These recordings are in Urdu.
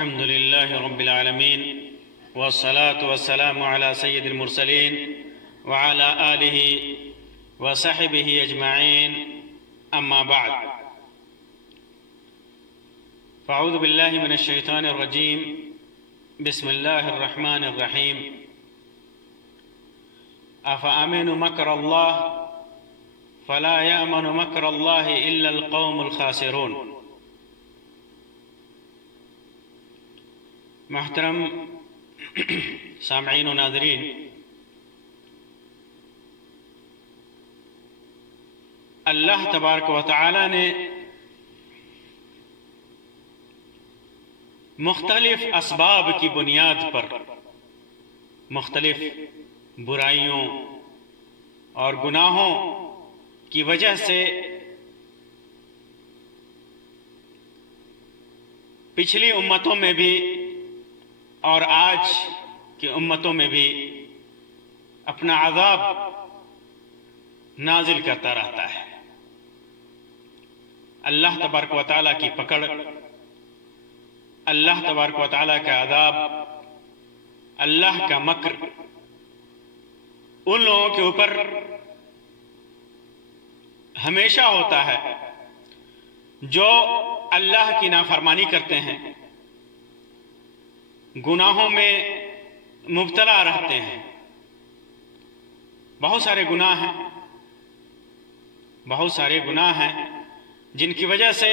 الحمد لله رب العالمين والصلاة والسلام على سيد المرسلين وعلى آله وصحبه أجمعين أما بعد فأعوذ بالله من الشيطان الرجيم بسم الله الرحمن الرحيم أفأمنوا مكر الله فلا يأمن مكر الله إلا القوم الخاسرون۔ محترم سامعین و ناظرین، اللہ تبارک و تعالی نے مختلف اسباب کی بنیاد پر مختلف برائیوں اور گناہوں کی وجہ سے پچھلی امتوں میں بھی اور آج کی امتوں میں بھی اپنا عذاب نازل کرتا رہتا ہے۔ اللہ تبارک و تعالیٰ کی پکڑ، اللہ تبارک و تعالیٰ کا عذاب، اللہ کا مکر ان لوگوں کے اوپر ہمیشہ ہوتا ہے جو اللہ کی نافرمانی کرتے ہیں، گناہوں میں مبتلا رہتے ہیں۔ بہت سارے گناہ ہیں جن کی وجہ سے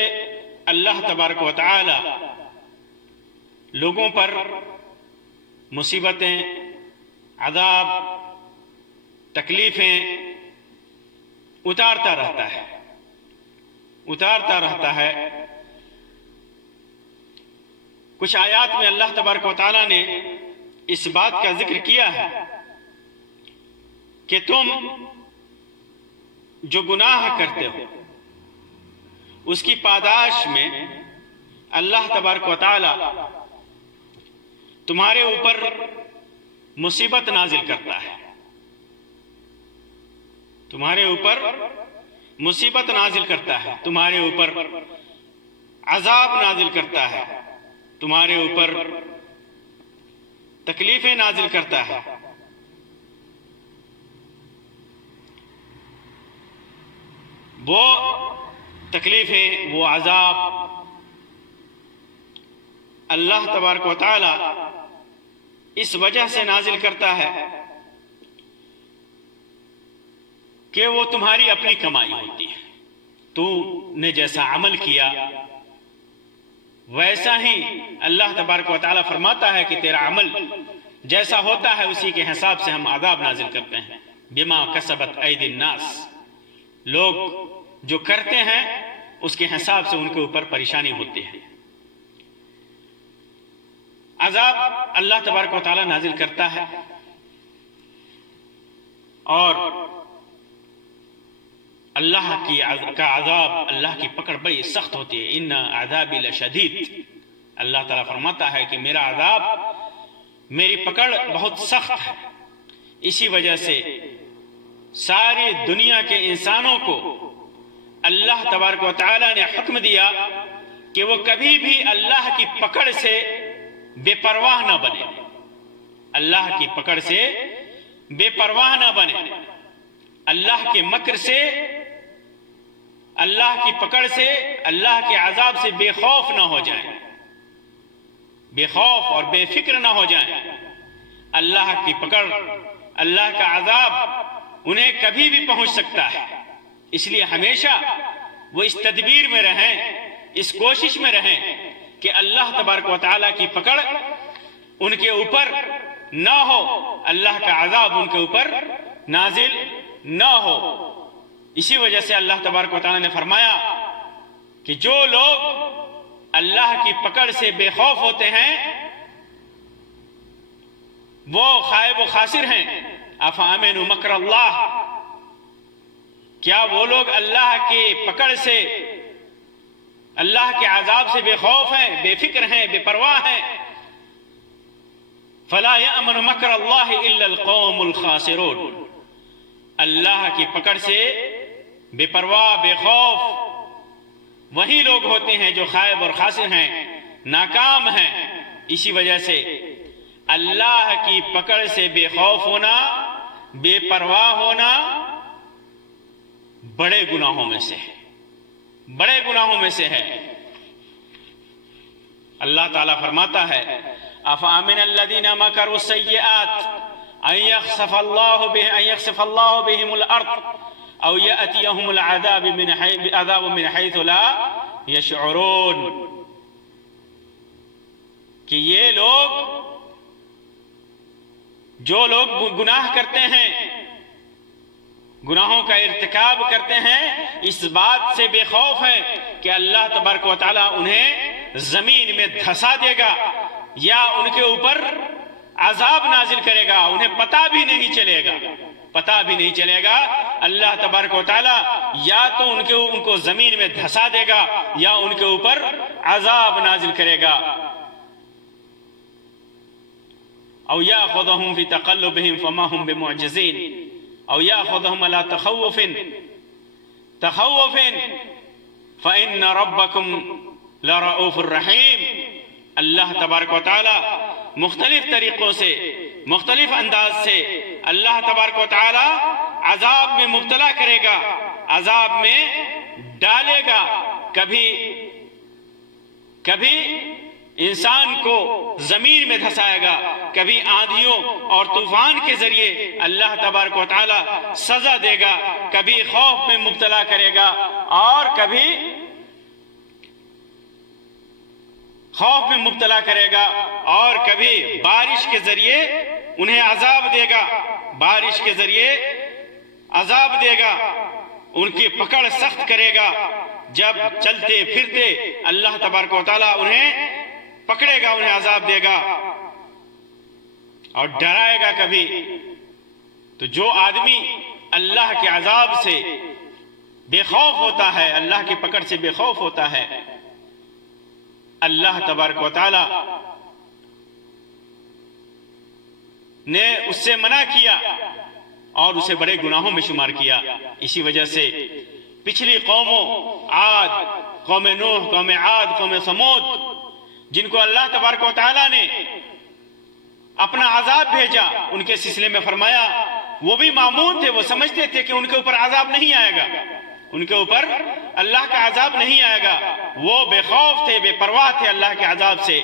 اللہ تبارک و تعالی لوگوں پر مصیبتیں، عذاب، تکلیفیں اتارتا رہتا ہے۔ کچھ آیات میں اللہ تبارک و تعالیٰ نے اس بات کا ذکر کیا ہے کہ تم جو گناہ کرتے ہو اس کی پاداش میں اللہ تبارک و تعالیٰ تمہارے اوپر مصیبت نازل کرتا ہے، تمہارے اوپر مصیبت نازل کرتا ہے، تمہارے اوپر عذاب نازل کرتا ہے، تمہارے اوپر تکلیفیں نازل کرتا ہے۔ وہ تکلیفیں، وہ عذاب اللہ تبارک و تعالی اس وجہ سے نازل کرتا ہے کہ وہ تمہاری اپنی کمائی ہوتی ہے۔ تو نے جیسا عمل کیا ویسا ہی اللہ تبارک و تعالیٰ فرماتا ہے کہ تیرا عمل جیسا ہوتا ہے اسی کے حساب سے ہم عذاب نازل کرتے ہیں۔ بما کسبت ایدی الناس، لوگ جو کرتے ہیں اس کے حساب سے ان کے اوپر پریشانی ہوتی ہے۔ عذاب اللہ تبارک و تعالیٰ نازل کرتا ہے اور اللہ کا عذاب، اللہ کی پکڑ بڑی سخت ہوتی ہے۔ ان عذابی لشدید، اللہ تعالیٰ فرماتا ہے کہ میرا عذاب، میری پکڑ بہت سخت ہے۔ اسی وجہ سے ساری دنیا کے انسانوں کو اللہ تبارک و تعالیٰ نے حکم دیا کہ وہ کبھی بھی اللہ کی پکڑ سے بے پرواہ نہ بنے، اللہ کی پکڑ سے بے پرواہ نہ بنے، اللہ کے مکر سے، اللہ کی پکڑ سے، اللہ کے عذاب سے بے خوف نہ ہو جائیں، بے خوف اور بے فکر نہ ہو جائیں۔ اللہ کی پکڑ، اللہ کا عذاب انہیں کبھی بھی پہنچ سکتا ہے، اس لیے ہمیشہ وہ اس تدبیر میں رہیں، اس کوشش میں رہیں کہ اللہ تبارک و تعالیٰ کی پکڑ ان کے اوپر نہ ہو، اللہ کا عذاب ان کے اوپر نازل نہ ہو۔ اسی وجہ سے اللہ تبارک و تعالیٰ نے فرمایا کہ جو لوگ اللہ کی پکڑ سے بے خوف ہوتے ہیں وہ خائب و خاسر ہیں۔ افامنوا مکر اللہ، کیا وہ لوگ اللہ کی پکڑ سے، اللہ کے عذاب سے بے خوف ہیں، بے فکر ہیں، بے پرواہ ہیں؟ فلا یأمن مکر اللہ الا القوم الخاسرون، اللہ کی پکڑ سے بے پرواہ، بے خوف وہی لوگ ہوتے ہیں جو خائب اور خاسر ہیں، ناکام ہیں۔ اسی وجہ سے اللہ کی پکڑ سے بے خوف ہونا، بے پرواہ ہونا بڑے گناہوں میں سے ہے، بڑے گناہوں میں سے ہے۔ اللہ تعالیٰ فرماتا ہے افامن الذین مکروا السیئات ان یخسف اللہ بہم الارض او یأتیہم العذاب من حیث لا یشعرون، کہ یہ لوگ جو لوگ گناہ کرتے ہیں، گناہوں کا ارتکاب کرتے ہیں، اس بات سے بے خوف ہیں کہ اللہ تبارک و تعالیٰ انہیں زمین میں دھسا دے گا یا ان کے اوپر عذاب نازل کرے گا، انہیں پتہ بھی نہیں چلے گا، پتہ بھی نہیں چلے گا۔ اللہ تبارک و تعالیٰ یا تو ان کو زمین میں دھسا دے گا یا ان کے اوپر عذاب نازل کرے گا۔ او یاخذہم فی تقلبہم فما ہم بمعجزین او یاخذہم علی تخوف فإن ربکم لرؤوف الرحیم۔ اللہ تبارک و تعالی مختلف طریقوں سے، مختلف انداز سے اللہ تبارک و تعالی عذاب میں مبتلا کرے گا، عذاب میں ڈالے گا۔ کبھی انسان کو زمین میں دھسائے گا، کبھی آندھیوں اور طوفان کے ذریعے اللہ تبارک و تعالی سزا دے گا، کبھی خوف میں مبتلا کرے گا اور کبھی خوف میں مبتلا کرے گا اور کبھی بارش کے ذریعے انہیں عذاب دے گا، بارش کے ذریعے عذاب دے گا، ان کی پکڑ سخت کرے گا۔ جب چلتے پھرتے اللہ تبارک و تعالیٰ انہیں پکڑے گا، انہیں عذاب دے گا اور ڈرائے گا کبھی۔ تو جو آدمی اللہ کے عذاب سے بے خوف ہوتا ہے، اللہ کی پکڑ سے بے خوف ہوتا ہے، اللہ تبارک و تعالی نے اس سے منع کیا اور اسے بڑے گناہوں میں شمار کیا۔ اسی وجہ سے پچھلی قوموں، عاد، قوم نوح، قوم عاد، قوم ثمود، جن کو اللہ تبارک و تعالی نے اپنا عذاب بھیجا، ان کے سلسلے میں فرمایا وہ بھی معمون تھے، وہ سمجھتے تھے کہ ان کے اوپر عذاب نہیں آئے گا، ان کے اوپر اللہ کا عذاب نہیں آئے گا، وہ بے خوف تھے، بے پرواہ تھے اللہ کے عذاب سے۔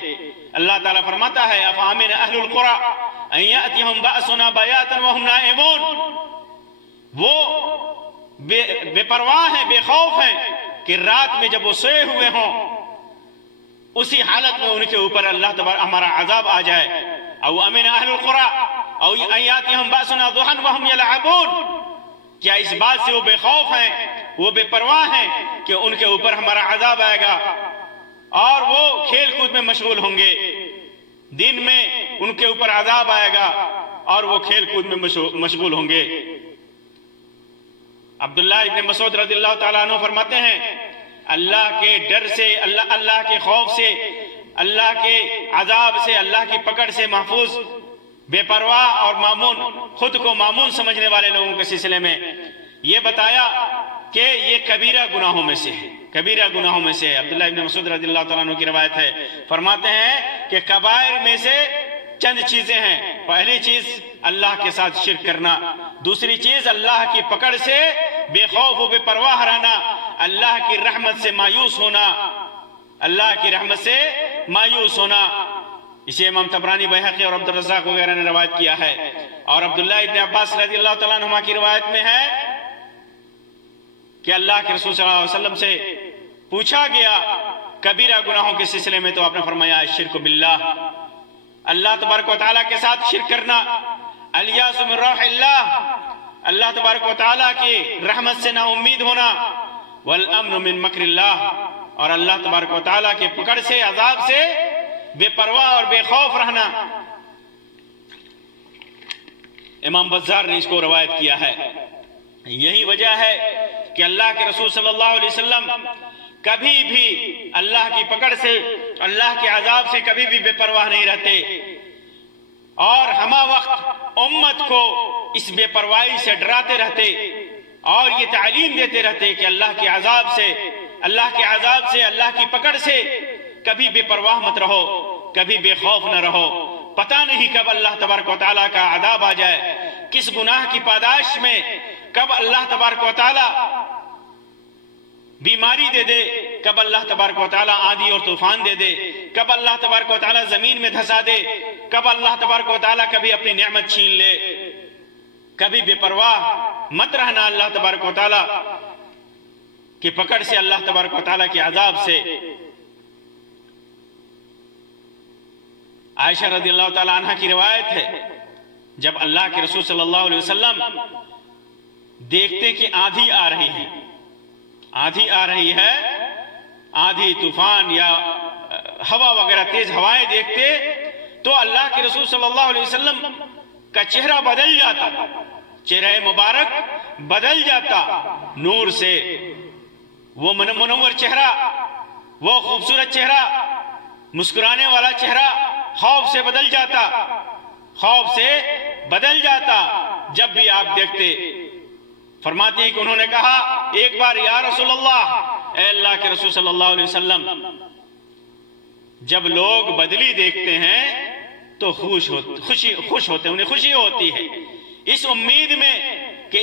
اللہ تعالیٰ فرماتا ہے افامن اہل القری ان یأتیہم بأسنا بیاتا وہم نائمون، وہ بے پرواہ ہیں، بے خوف ہیں کہ رات میں جب وہ سوئے ہوئے ہوں اسی حالت میں ان کے اوپر اللہ تبارک ہمارا عذاب آ جائے۔ او امن اہل القری او ان یأتیہم بأسنا ضحی وہم یلعبون، کیا اس بات سے وہ بے خوف ہیں، وہ بے پرواہ ہیں کہ ان کے اوپر ہمارا عذاب آئے گا اور وہ کھیل کود میں مشغول ہوں گے، دن میں ان کے اوپر عذاب آئے گا اور وہ کھیل کود میں مشغول ہوں گے۔ عبداللہ ابن مسعود رضی اللہ تعالیٰ عنہ فرماتے ہیں اللہ کے ڈر سے، اللہ کے خوف سے، اللہ کے عذاب سے، اللہ کی پکڑ سے محفوظ بے پرواہ اور معمون، خود کو معمون سمجھنے والے لوگوں کے سلسلے میں یہ بتایا کہ یہ کبیرہ گناہوں میں سے ہے، کبیرہ گناہوں میں سے ہے۔ عبداللہ ابن مسعود رضی اللہ تعالیٰ عنہ کی روایت ہے، فرماتے ہیں کہ کبائر میں سے چند چیزیں ہیں۔ پہلی چیز اللہ کے ساتھ شرک کرنا، دوسری چیز اللہ کی پکڑ سے بے خوف و بے پرواہ رہنا، اللہ کی رحمت سے مایوس ہونا، اللہ کی رحمت سے مایوس ہونا۔ اسے امام طبرانی، بیہقی اور عبدالرزاق وغیرہ نے روایت کیا ہے۔ اور عبداللہ ابن عباس رضی اللہ تعالیٰ عنہ کی روایت میں ہے کہ اللہ کے رسول صلی اللہ علیہ وسلم سے پوچھا گیا کبیرہ گناہوں کے سلسلے میں، تو آپ نے فرمایا الشرک باللہ، اللہ تبارک و تعالیٰ کے ساتھ شرک کرنا، الیاس من روح اللہ، اللہ تبارک و تعالیٰ کی رحمت سے نا امید ہونا، والامن من مکر اللہ، اور اللہ تبارک و تعالیٰ کے پکڑ سے، عذاب سے بے پرواہ اور بے خوف رہنا۔ امام بزار نے اس کو روایت کیا ہے۔ یہی وجہ ہے کہ اللہ کے رسول صلی اللہ علیہ وسلم کبھی بھی اللہ کی پکڑ سے، اللہ کے عذاب سے کبھی بھی بے پرواہ نہیں رہتے، اور ہمہ وقت امت کو اس بے پرواہی سے ڈراتے رہتے اور یہ تعلیم دیتے رہتے کہ اللہ کے عذاب سے، اللہ کی پکڑ سے کبھی بے پرواہ مت رہو، کبھی بے خوف نہ رہو، پتہ نہیں کب اللہ تبارک و تعالیٰ کا عذاب آ جائے، کس گناہ کی پاداش میں کب اللہ تبارک و تعالیٰ بیماری دے دے، کب اللہ تبارک و تعالیٰ آندھی اور طوفان دے دے، کب اللہ تبارک و تعالیٰ زمین میں دھسا دے، کب اللہ تبارک و تعالیٰ کبھی اپنی نعمت چھین لے۔ کبھی بے پرواہ مت رہنا اللہ تبارک و تعالیٰ کی پکڑ سے، اللہ تبارک و تعالیٰ کے عذاب سے۔ عائشہ رضی اللہ تعالیٰ عنہ کی روایت ہے، جب اللہ کے رسول صلی اللہ علیہ وسلم دیکھتے کہ آندھی آ رہی ہے، آندھی آ رہی ہے، آندھی طوفان یا ہوا وغیرہ تیز ہوائیں دیکھتے تو اللہ کے رسول صلی اللہ علیہ وسلم کا چہرہ بدل جاتا، چہرہ مبارک بدل جاتا، نور سے وہ منور چہرہ، وہ خوبصورت چہرہ، مسکرانے والا چہرہ خوف سے بدل جاتا، خوف سے بدل جاتا جب بھی آپ دیکھتے۔ فرماتی ہے کہ انہوں نے کہا ایک بار یا رسول اللہ، اے اللہ کے رسول صلی اللہ علیہ وسلم، جب لوگ بدلی دیکھتے ہیں تو خوش ہوتے، انہیں خوشی ہوتی ہے، اس امید میں کہ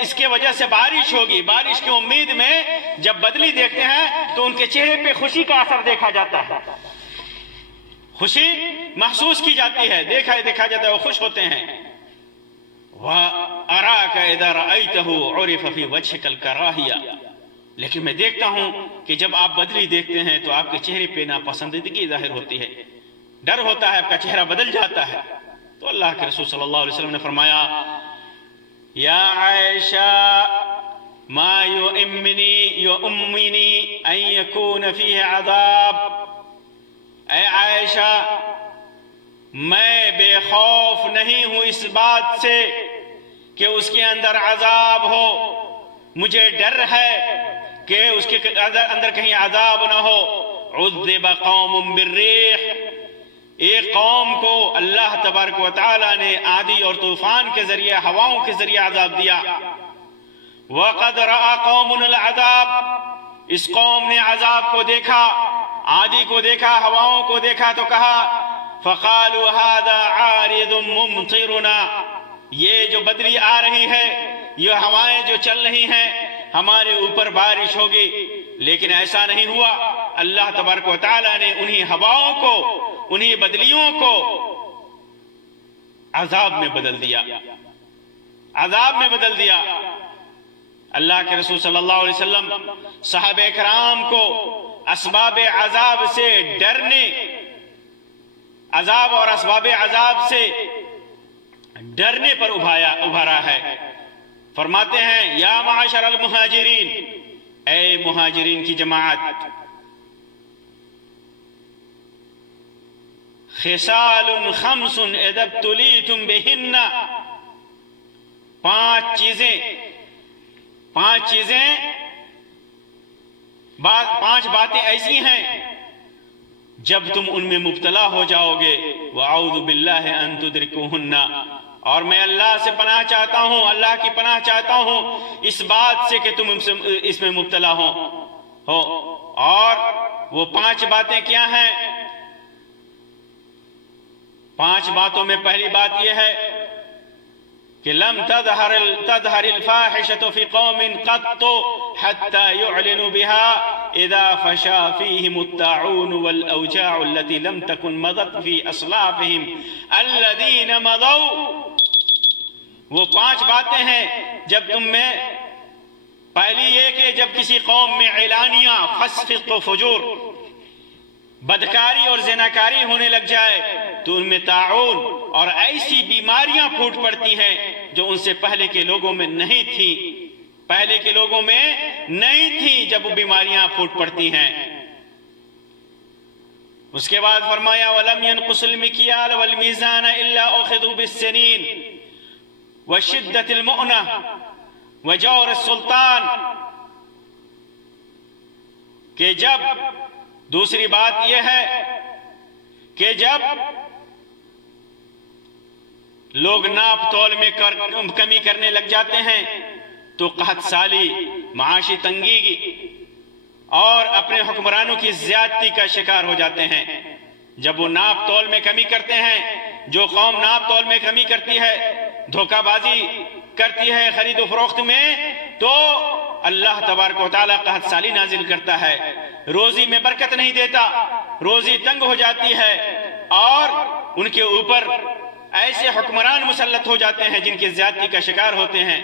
اس کے وجہ سے بارش ہوگی، بارش کی امید میں جب بدلی دیکھتے ہیں تو ان کے چہرے پہ خوشی کا اثر دیکھا جاتا ہے، خوشی محسوس کی جاتی ہے، دیکھا جاتا ہے، وہ خوش ہوتے ہیں۔ وَأَرَاكَ إِذَا رَأَيْتَهُ عُرِفَ فِي وَجْهِكَ الْكَرَاهِيَةُ، لیکن میں دیکھتا ہوں کہ جب آپ بدلی دیکھتے ہیں تو آپ کے چہرے پہ ناپسندیدگی ظاہر ہوتی ہے، ڈر ہوتا ہے، آپ کا چہرہ بدل جاتا ہے۔ تو اللہ کے رسول صلی اللہ علیہ وسلم نے فرمایا یا عائشہ ما یؤمنی ان یکون فیہ عذاب، اے عائشہ میں بے خوف نہیں ہوں اس بات سے کہ اس کے اندر عذاب ہو، مجھے ڈر ہے کہ اس کے اندر کہیں عذاب نہ ہو۔ عذب قوم بالریح، ایک قوم کو اللہ تبارک و تعالیٰ نے آندھی اور طوفان کے ذریعے، ہواؤں کے ذریعے عذاب دیا۔ وَقَدْ رَأَى قَوْمٌ الْعَذَابَ، اس قوم نے عذاب کو دیکھا، آندھی کو دیکھا، ہواؤں کو دیکھا تو کہا فَقَالُوا هَذَا عَارِضٌ مُمْطِرُنَا، یہ جو بدلی آ رہی ہے، یہ ہوائیں جو چل رہی ہیں، ہمارے اوپر بارش ہوگی، لیکن ایسا نہیں ہوا۔ اللہ تبارک و تعالیٰ نے انہی ہواؤں کو، انہی بدلیوں کو عذاب میں بدل دیا، عذاب میں بدل دیا۔ اللہ کے رسول صلی اللہ علیہ وسلم صحابہ کرام کو اسباب عذاب سے ڈرنے، عذاب اور اسباب عذاب سے ڈرنے پر ابھارا ہے۔ فرماتے ہیں یا معاشر المہاجرین، اے مہاجرین کی جماعت، خصال خمس اذا ابتلیتم بہن، پانچ باتیں ایسی ہیں جب تم ان میں مبتلا ہو جاؤ گے، وَأَعُوذُ بِاللَّهِ أَن تُدْرِكُوهُنَّ، اور میں اللہ سے پناہ چاہتا ہوں، اللہ کی پناہ چاہتا ہوں اس بات سے کہ تم اس میں مبتلا ہو۔ اور وہ پانچ باتیں کیا ہیں؟ پانچ باتوں میں پہلی بات یہ ہے کہ لم تظہر الفاحشة في قوم قط حتى يعلنوا بها اذا فشا فيهم الطاعون والاوجاع التي لم تكن مضت في اصلافهم الذين مضوا۔ وہ پانچ باتیں ہیں جب تم میں، پہلی یہ کہ جب کسی قوم میں اعلانیہ فسق و فجور، بدکاری اور زناکاری ہونے لگ جائے تو ان میں طاعون اور ایسی بیماریاں پھوٹ پڑتی ہیں جو ان سے پہلے کے لوگوں میں نہیں تھی، پہلے کے لوگوں میں نہیں تھی، جب وہ بیماریاں پھوٹ پڑتی ہیں۔ اس کے بعد فرمایا وَلَمْ يَنْقُصُ الْمِكْيَالَ وَالْمِيزَانَ إِلَّا أُخِذُوا بِالسِّنِينِ وَشِدَّةِ الْمُؤْنَةِ وَجَوْرِ السُّلْطَانِ، کہ جب، دوسری بات یہ ہے کہ جب لوگ ناپ تول میں کمی کرنے لگ جاتے ہیں تو قحط سالی، معاشی تنگی اور اپنے حکمرانوں کی زیادتی کا شکار ہو جاتے ہیں۔ جب وہ ناپ تول میں کمی کرتے ہیں، جو قوم ناپ تول میں کمی کرتی ہے، دھوکہ بازی کرتی ہے خرید و فروخت میں، تو اللہ تبارک و تعالیٰ قحط سالی نازل کرتا ہے، روزی میں برکت نہیں دیتا، روزی تنگ ہو جاتی ہے، اور ان کے اوپر ایسے حکمران مسلط ہو جاتے ہیں جن کی زیادتی کا شکار ہوتے ہیں۔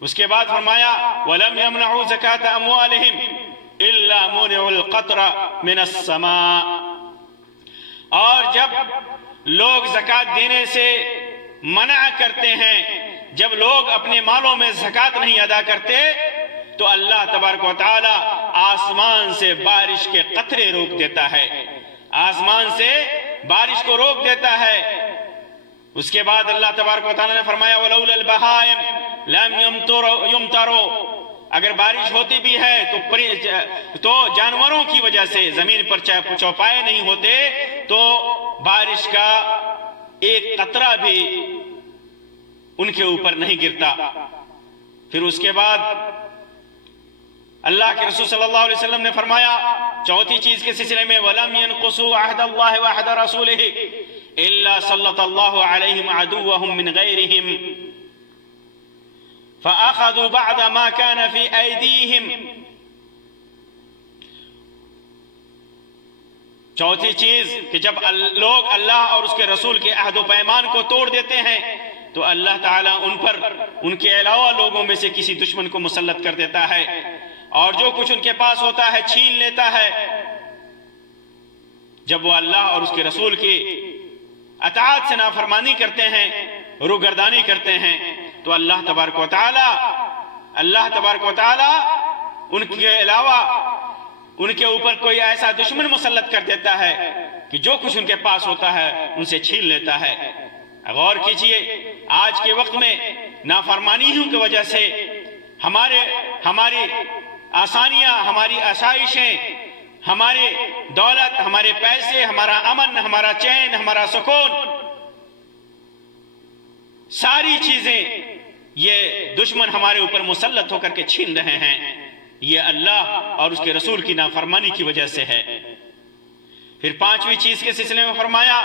اس کے بعد فرمایا وَلَمْ يَمْنَعُوا زَكَاةَ أَمْوَالِهِمْ إِلَّا مُنِعُوا الْقَطْرَ مِنَ السَّمَاءِ، اور جب لوگ زکوٰۃ دینے سے منع کرتے ہیں، جب لوگ اپنے مالوں میں زکوٰۃ نہیں ادا کرتے، تو اللہ تبارک و تعالی آسمان سے بارش کے قطرے روک دیتا ہے، آسمان سے بارش کو روک دیتا ہے۔ اس کے بعد اللہ تبارک و تعالی نے فرمایا وَلَوْلَا الْبَهَائِمُ لَمْ يُمْطَرُوا، اگر بارش ہوتی بھی ہے تو جانوروں کی وجہ سے زمین پر چوپائے نہیں ہوتے، تو بارش کا ایک قطرہ بھی ان کے اوپر نہیں گرتا۔ پھر اس کے بعد اللہ کے رسول صلی اللہ علیہ وسلم نے فرمایا چوتھی چیز کے سلسلے میں وَلَمْ يَنْقُصُوا عَهْدَ اللَّهِ وَعْهْدَ رَسُولِهِ إِلَّا سَلَّطَ اللَّهُ عَلَيْهِمْ عَدُوَّهُمْ مِنْ غَيْرِهِمْ فَأَخَذُوا بَعْدَ مَا كَانَ فِي أَيْدِيهِمْ۔ چوتھی چیز کہ جب لوگ اللہ اور اس کے رسول کے عہد و پیمان کو توڑ دیتے ہیں، تو اللہ تعالیٰ ان پر ان کے علاوہ لوگوں میں سے کسی دشمن کو مسلط کر دیتا ہے، اور جو کچھ ان کے پاس ہوتا ہے چھین لیتا ہے۔ جب وہ اللہ اور اس کے رسول کی اطاعت سے نافرمانی کرتے ہیں، روگردانی کرتے ہیں، تو اللہ تبارک و تعالی ان کے علاوہ ان کے اوپر کوئی ایسا دشمن مسلط کر دیتا ہے کہ جو کچھ ان کے پاس ہوتا ہے ان سے چھین لیتا ہے۔ غور کیجئے، آج کے وقت میں نافرمانیوں کی وجہ سے ہماری آسانیاں، ہماری آسائشیں، ہماری دولت، ہمارے پیسے، ہمارا امن، ہمارا چین، ہمارا سکون، ساری چیزیں یہ دشمن ہمارے اوپر مسلط ہو کر کے چھین رہے ہیں۔ یہ اللہ اور اس کے رسول کی نافرمانی کی وجہ سے ہے۔ پھر پانچویں چیز کے سلسلے میں فرمایا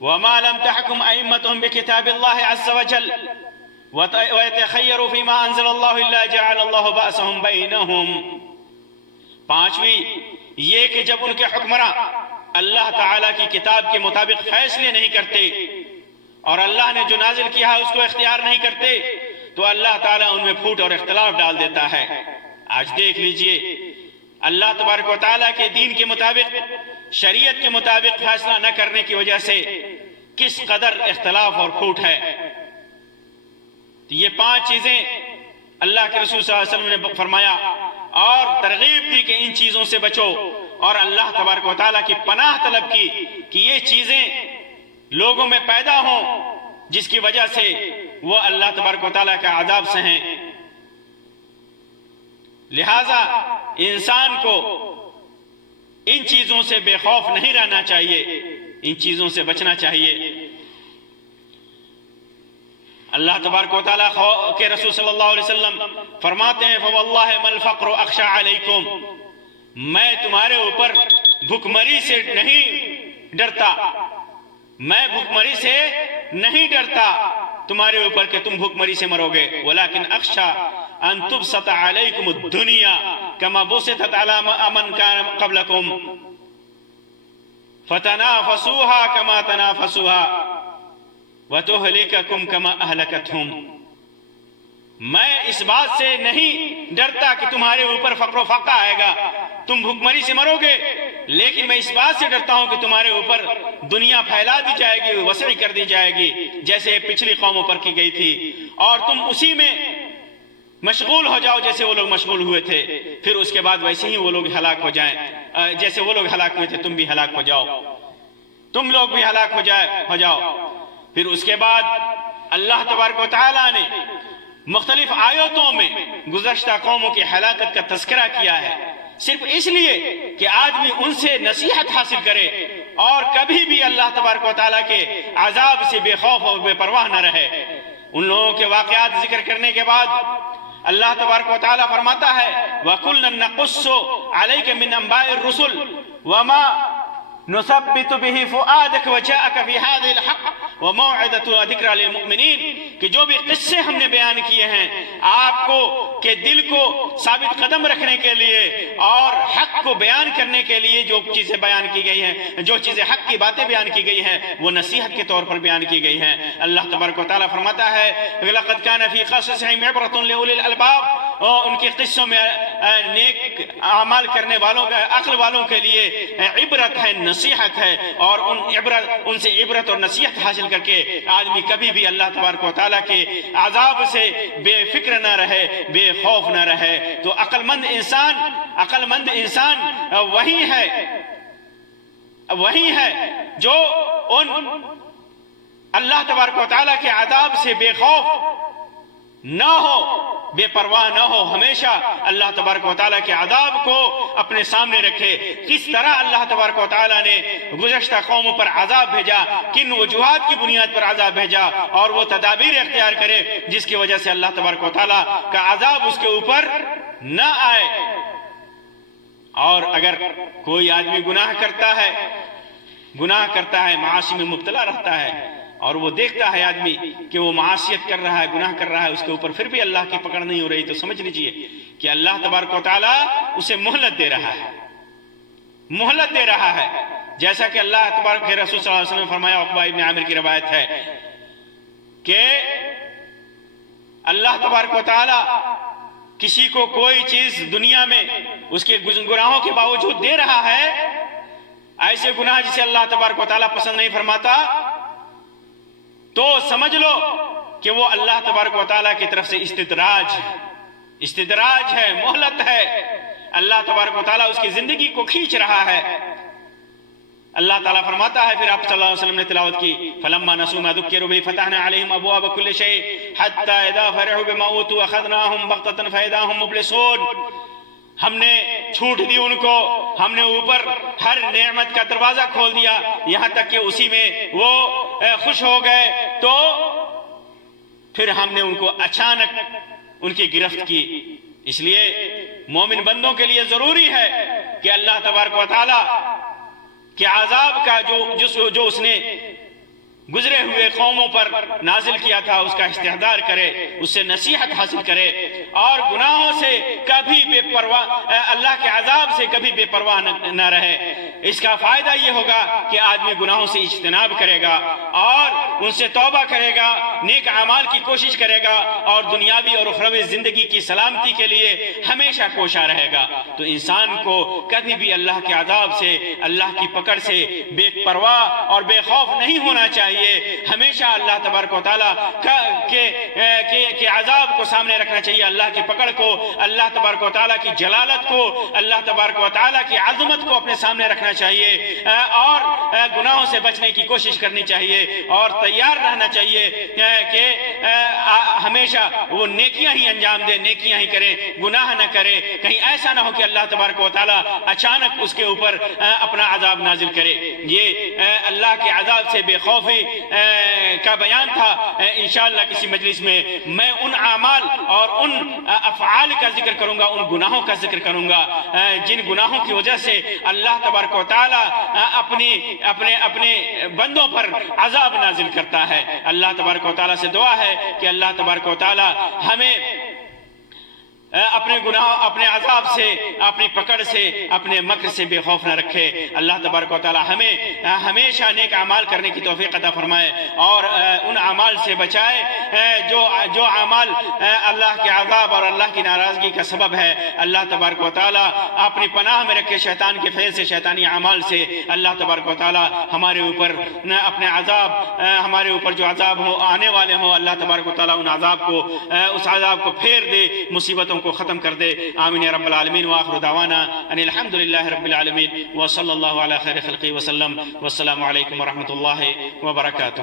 وَمَا لَمْ تَحْكُمْ أَئِمَّتُهُمْ بِكِتَابِ اللَّهِ عَزَّ وَجَلَّ وَيَتَخَيَّرُوا فِي مَا أَنزَلَ اللَّهُ إِلَّا جَعَلَ اللَّهُ بَأْسَهُمْ بَيْنَهُمْ۔ پانچویں یہ کہ جب ان کے حکمراں اللہ تعالیٰ کی کتاب کے مطابق فیصلے نہیں کرتے اور اللہ نے جو نازل کیا ہے اس کو اختیار نہیں کرتے، تو اللہ تعالیٰ ان میں پھوٹ اور اختلاف ڈال دیتا ہے۔ آج دیکھ لیجئے اللہ تبارک و تعالیٰ کے دین کے مطابق، شریعت کے مطابق فیصلہ نہ کرنے کی وجہ سے کس قدر اختلاف اور پھوٹ ہے۔ تو یہ پانچ چیزیں اللہ کے رسول صلی اللہ علیہ وسلم نے فرمایا اور ترغیب دی کہ ان چیزوں سے بچو، اور اللہ تبارک و تعالیٰ کی پناہ طلب کی کہ یہ چیزیں لوگوں میں پیدا ہوں جس کی وجہ سے وہ اللہ تبارک و تعالیٰ کا عذاب سے ہیں۔ لہٰذا انسان کو ان چیزوں سے بے خوف نہیں رہنا چاہیے، ان چیزوں سے بچنا چاہیے۔ اللہ تبارک و تعالیٰ کے رسول صلی اللہ علیہ وسلم فرماتے ہیں فَوَاللَّهِ مَا الْفَقْرُ أَخْشَى عَلَيْكُمْ، میں تمہارے اوپر بھکمری سے نہیں ڈرتا، میں بھکمری سے نہیں ڈرتا تمہارے اوپر کہ تم بھکمری سے مرو گے، وَلَكِنْ أَخْشَى أَن تُبْسَطَ عَلَيْكُمُ الدُّنْيَا كَمَا بُسِطَتْ عَلَى مَن كَانَ قَبْلَكُمْ فَتَنَافَسُوهَا كَمَا تَنَافَسُوهَا وَتُهْلِكَكُمْ كَمَا أَهْلَكَتْهُمْ۔ میں اس بات سے نہیں ڈرتا کہ تمہارے اوپر فقر و فاقہ آئے گا، تم بھکمری سے مرو گے، لیکن میں اس بات سے ڈرتا ہوں کہ تمہارے اوپر دنیا پھیلا دی جائے گی، وسیع کر دی جائے گی جیسے پچھلی قوموں پر کی گئی تھی، اور تم اسی میں مشغول ہو جاؤ جیسے وہ لوگ مشغول ہوئے تھے، پھر اس کے بعد ویسے ہی وہ لوگ ہلاک ہو جائیں، جیسے وہ لوگ ہلاک ہوئے تھے تم بھی ہلاک ہو جاؤ، تم لوگ بھی ہلاک ہو جاؤ۔ پھر اس کے بعد اللہ تبارک و تعالیٰ نے مختلف آیتوں میں گزشتہ قوموں کی ہلاکت کا تذکرہ کیا ہے، صرف اس لیے کہ آدمی ان سے نصیحت حاصل کرے اور کبھی بھی اللہ تبارک و تعالیٰ کے عذاب سے بے خوف اور بے پرواہ نہ رہے۔ ان لوگوں کے واقعات ذکر کرنے کے بعد اللہ تبارک و تعالیٰ فرماتا ہے وَكُلًّا نَقُصُّ عَلَيْكَ مِنْ أَنْبَاءِ الرُّسُلِ وَمَا نثبت به فؤادك وجاءك في هذه الحق وموعظة وذكرى للمؤمنين کہ جو بھی قصے ہم نے بیان کیے ہیں آپ کو کہ دل کو ثابت قدم رکھنے کے لیے اور حق کو بیان کرنے کے لیے جو چیزیں بیان کی گئی ہیں، جو چیزیں حق کی باتیں بیان کی گئی ہیں وہ نصیحت کے طور پر بیان کی گئی ہیں۔ اللہ تبارک و تعالیٰ فرماتا ہے لَقَدْ كَانَ فِي قَصَصِهِمْ عِبْرَةٌ لِأُولِي الْأَلْبَابِ، اور ان کے قصوں میں نیک اعمال کرنے والوں کا عقل والوں کے لیے عبرت ہے، نصیحت ہے، اور ان سے عبرت اور نصیحت حاصل کر کے آدمی کبھی بھی اللہ تبارک و تعالیٰ کے عذاب سے بے فکر نہ رہے، بے خوف نہ رہے۔ تو عقل مند انسان وہی ہے جو ان اللہ تبارک و تعالیٰ کے عذاب سے بے خوف نہ ہو، بے پرواہ نہ ہو، ہمیشہ اللہ تبارک و تعالیٰ کے عذاب کو اپنے سامنے رکھے۔ کس طرح اللہ تبارک و تعالیٰ نے گزشتہ قوموں پر عذاب بھیجا، کن وجوہات کی بنیاد پر عذاب بھیجا، اور وہ تدابیر اختیار کرے جس کی وجہ سے اللہ تبارک و تعالیٰ کا عذاب اس کے اوپر نہ آئے۔ اور اگر کوئی آدمی گناہ کرتا ہے، معاصی میں مبتلا رہتا ہے، اور وہ دیکھتا ہے آدمی کہ وہ معاصیت کر رہا ہے، گناہ کر رہا ہے، اس کے اوپر پھر بھی اللہ کی پکڑ نہیں ہو رہی، تو سمجھ لیجئے کہ اللہ تبارک و تعالیٰ اسے مہلت دے رہا ہے، جیسا کہ اللہ تبارک کے رسول صلی اللہ علیہ وسلم نے فرمایا، عقبہ ابن عامر کی روایت ہے کہ اللہ تبارک و تعالیٰ کسی کو کوئی چیز دنیا میں اس کے گناہوں کے باوجود دے رہا ہے، ایسے گناہ جسے اللہ تبارک و تعالیٰ پسند نہیں فرماتا، تو سمجھ لو کہ وہ اللہ تبارک و تعالیٰ کی طرف سے استدراج ہے، مہلت ہے۔ اللہ تبارک و تعالیٰ اس کی زندگی کو کھینچ رہا ہے۔ اللہ تعالیٰ فرماتا ہے، پھر آپ صلی اللہ علیہ وسلم نے تلاوت کی فَلَمَّا نَسُوا مَا ذُكِّرُوا بِهِ فَتَحْنَا عَلَيْهِمْ أَبْوَابَ كُلِّ شَيْءٍ حَتَّى إِذَا فَرِحُوا بِمَا أُوتُوا أَخَذْنَاهُمْ بَغْتَةً فَإِذَا هُمْ مُبْلِسُونَ، ہم نے چھوٹ دی ان کو، ہم نے اوپر ہر نعمت کا دروازہ کھول دیا، یہاں تک کہ اسی میں وہ خوش ہو گئے، تو پھر ہم نے ان کو اچانک ان کی گرفت کی۔ اس لیے مومن بندوں کے لیے ضروری ہے کہ اللہ تبارک و تعالیٰ کے عذاب کا جو اس نے گزرے ہوئے قوموں پر نازل کیا تھا اس کا استحضار کرے، اس سے نصیحت حاصل کرے، اور گناہوں سے کبھی بے پرواہ، اللہ کے عذاب سے کبھی بے پرواہ نہ رہے۔ اس کا فائدہ یہ ہوگا کہ آدمی گناہوں سے اجتناب کرے گا اور ان سے توبہ کرے گا، نیک اعمال کی کوشش کرے گا، اور دنیاوی اور اخروی زندگی کی سلامتی کے لیے ہمیشہ کوشاں رہے گا۔ تو انسان کو کبھی بھی اللہ کے عذاب سے، اللہ کی پکڑ سے بے پرواہ اور بے خوف نہیں ہونا چاہیے۔ ہمیشہ اللہ تبارک و تعالیٰ کے عذاب کو سامنے رکھنا چاہیے، اللہ کی پکڑ کو، اللہ تبارک و تعالیٰ کی جلالت کو، اللہ تبارک و تعالیٰ کی عظمت کو اپنے سامنے رکھنا چاہیے، اور گناہوں سے بچنے کی کوشش کرنی چاہیے، اور تیار رہنا چاہیے کہ ہمیشہ وہ نیکیاں ہی انجام دے، نیکیاں ہی کرے، گناہ نہ کرے۔ کہیں ایسا نہ ہو کہ اللہ تبارک و تعالیٰ اچانک اس کے اوپر اپنا عذاب نازل کرے۔ یہ اللہ کے عذاب سے بے خوفی کا بیان تھا۔ انشاءاللہ کسی مجلس میں میں ان اعمال اور ان افعال کا ذکر کروں گا، ان گناہوں کا ذکر کروں گا جن گناہوں کی وجہ سے اللہ تبارک و تعالیٰ اپنے بندوں پر عذاب نازل کرتا ہے۔ اللہ تبارک و تعالیٰ سے دعا ہے کہ اللہ تبارک و تعالیٰ ہمیں اپنے گناہ، اپنے عذاب سے، اپنی پکڑ سے، اپنے مکر سے بے خوف نہ رکھے۔ اللہ تبارک و تعالی ہمیں ہمیشہ نیک اعمال کرنے کی توفیق عطا فرمائے، اور ان اعمال سے بچائے جو اعمال اللہ کے عذاب اور اللہ کی ناراضگی کا سبب ہے۔ اللہ تبارک و تعالی اپنی پناہ میں رکھے شیطان کے فیض سے، شیطانی اعمال سے۔ اللہ تبارک و تعالی ہمارے اوپر اپنے عذاب، ہمارے اوپر جو عذاب ہو آنے والے ہوں، اللہ تبارک و تعالی ان عذاب کو، اس عذاب کو پھیر دے، مصیبتوں کو ختم کر دے۔ آمین یا رب العالمین۔ وآخر دعوانا ان الحمدللہ رب العالمین، وصلی اللہ علی خیر خلقہ وسلم، والسلام علیکم ورحمۃ اللہ وبرکاتہ۔